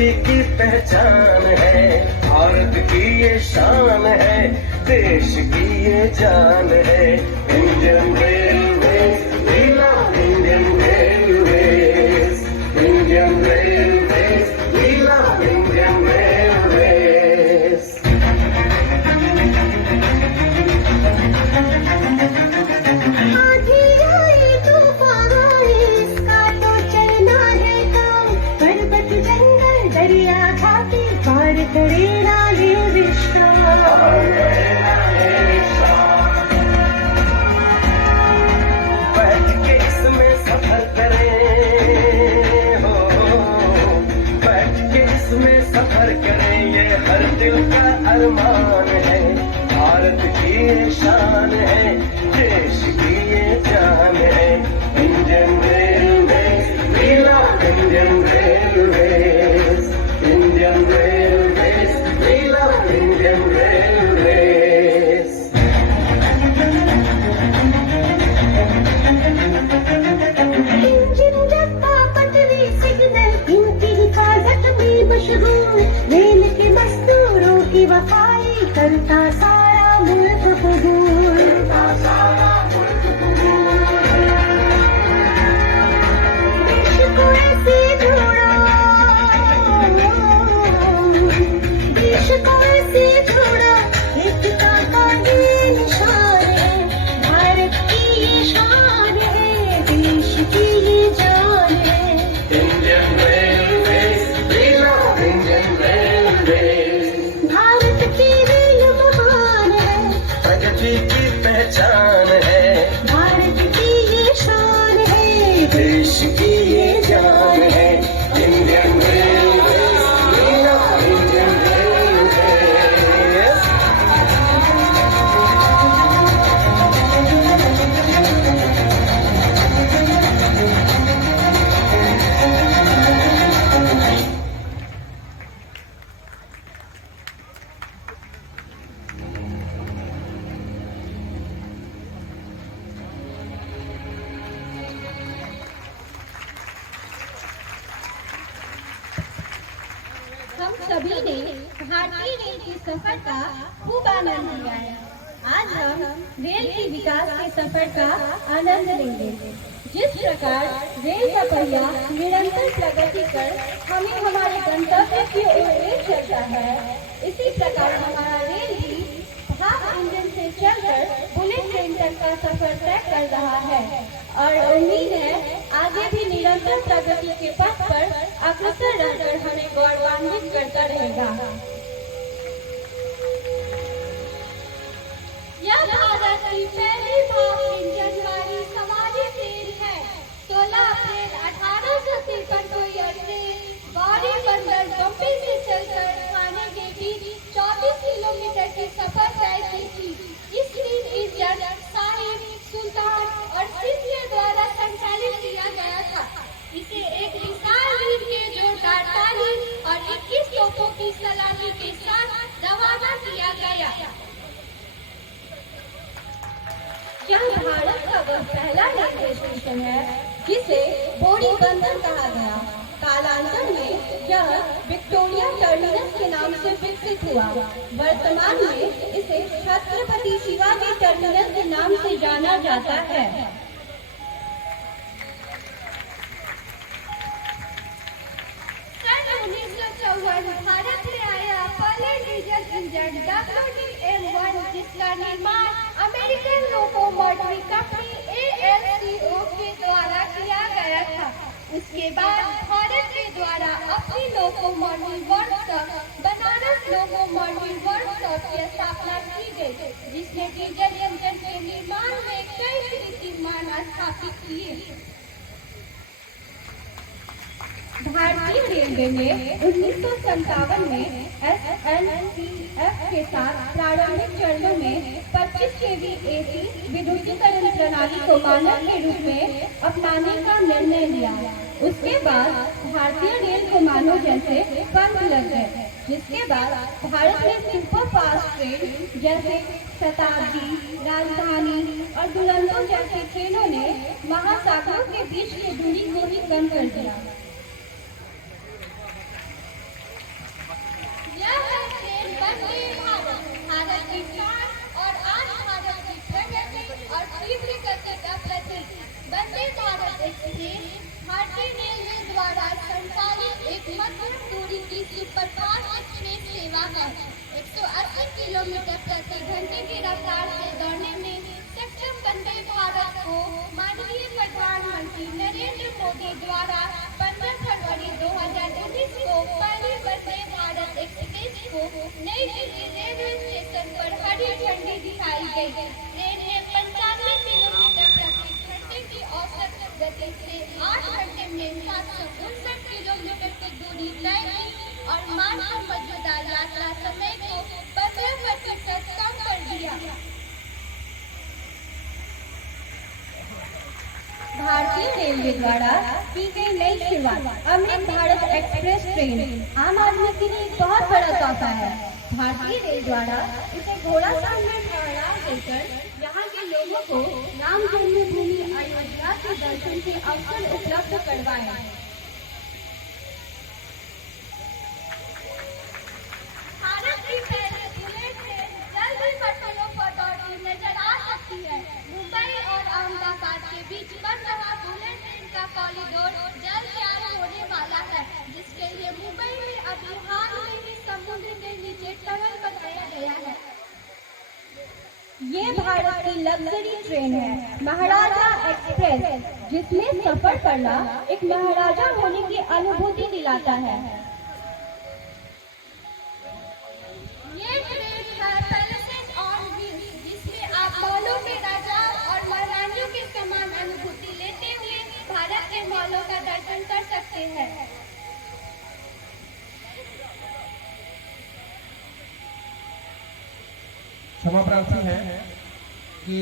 प्रगति की पहचान है, भारत की ये शान है, देश की ये जान है। Indian railways, we love Indian railways, Indian railways, we love Indian railways. आधी आई तूफान आए, इसका तो चलना है काम। पर्वत जंगल दरिया घाटी पार करेगा ये रिश्ता। बैठ के इसमें सफर करें, हो बैठ के इसमें सफर करें, ये हर दिल का अरमान है, भारत की ये शान है, देश की ये जान है। Indian railways, we love Indian railways, Indian railways, we love Indian railways. Engine डब्बा पटरी सिग्नल इनकी हिफाजत में मशगूल। रेल के मजदूरों की वफाई करता सारा मुल्क कबूल। देश को ऐसे जोड़ा, देश को ऐसे जोड़ा, एकता का ये निशान है, भारत की ये शान है, देश की ये जान है। Indian railways, we love Indian railways, Bharat की रेल महान है, प्रगति की पहचान है, भारत की ये शान है, देश की ये जान है। Indian railways, we love Indian railways. हम सभी ने भारतीय रेल के सफर का खूब आनंद लिया है। आज हम रेल के विकास के सफर का आनंद लेंगे। जिस प्रकार रेल का पहिया निरंतर प्रगति कर हमें हमारे गंतव्य की ओर ले चलता है, इसी प्रकार हमारा रेल भी भाप इंजन से चलकर बुलेट ट्रेन तक का सफर तय कर रहा है और उम्मीद है आगे भी निरंतर प्रगति के पथ पर अग्रसर रहकर हमें गौरवान्वित करता रहेगा। यह भारत की पहली भाप इंजन वाली समाजी ट्रेन है। 16 अप्रैल 1853 को यह ट्रेन गौरी बंदर बम्बई से चलकर थाने के बीच 34 किलोमीटर की सफर तय की थी। इस ट्रेन इंजन साहिब, सुल्तान और सिंधिया द्वारा संचालित किया गया था। इसे एक विशाल रीढ़ के जोरदार ताली और 21 तोपों की सलामी के साथ रवाना किया गया। यह भारत का वह पहला रेलवे स्टेशन है जिसे बोरी बंदर कहा गया। कालांतर में यह विक्टोरिया टर्मिनस के नाम से विकसित हुआ। वर्तमान में इसे छत्रपति शिवाजी टर्मिनस के नाम से जाना जाता है। सन 1954 भारत में आया पहले डीजल इंजन WDM-1 जिसका निर्माण अमेरिकन लोकोमोटिव कंपनी ALCO के द्वारा किया गया था। उसके बाद भारत के द्वारा अपनी locomotive workshop Banaras locomotive workshop की स्थापना की गई, जिसने डीजल इंजन के निर्माण में कई कीर्तिमान स्थापित किए। भारतीय रेलवे ने 1957 में SNCF के साथ प्रारंभिक चरणों में 25 kV AC विद्युतीकरण प्रणाली को मानक के रूप में अपनाने का निर्णय लिया। उसके बाद भारतीय रेल को मानो जैसे पंख लग गए, जिसके बाद भारत में सुपर फास्ट ट्रेन जैसे शताब्दी, राजधानी और दुरंतो जैसी ट्रेनों ने महासागरों के बीच की दूरी को ही कम कर दिया। प्रधानमंत्री नरेंद्र मोदी द्वारा 15 फरवरी 2019 को पहली वंदे भारत एक्सप्रेस को नई दिल्ली रेलवे स्टेशन पर हरी झंडी दिखाई गई। ट्रेन ने 95 किलोमीटर प्रति घंटे की औसत गति से 8 घंटे में 759 किलोमीटर की दूरी तय की और मार्ग पर मौजूदा यात्रा समय को 15% कम कर दिया। भारतीय रेलवे द्वारा की गई नई शुरुआत अमृत भारत एक्सप्रेस ट्रेन आम आदमी के लिए एक बहुत बड़ा तोहफा है। भारतीय रेल द्वारा इसे घोड़ा सामने ठहरा देकर यहाँ के लोगों को राम जन्मभूमि अयोध्या के दर्शन के अवसर उपलब्ध करवाया। भारत की पहली बुलेट ट्रेन जल्द ही पटरियों पर दौड़ती नजर आ सकती है। मुंबई और अहमदाबाद के बीच बन रहा बुलेट ट्रेन का कॉरिडोर जल्द तैयार होने वाला है, जिसके लिए मुंबई में अभी हाल में ही समुद्र के नीचे टनल बनाया गया है। ये भारत की लग्जरी ट्रेन है, महाराजा एक्सप्रेस, जिसमें सफर करना एक महाराजा होने की अनुभूति दिलाता है। ये ट्रेन है पैलेसेस ऑन व्हील्स, जिसमें आप मॉलों में राजा और महारानियों के समान अनुभूति लेते हुए भारत के मॉलों का दर्शन कर सकते हैं। क्षमा प्रार्थी है कि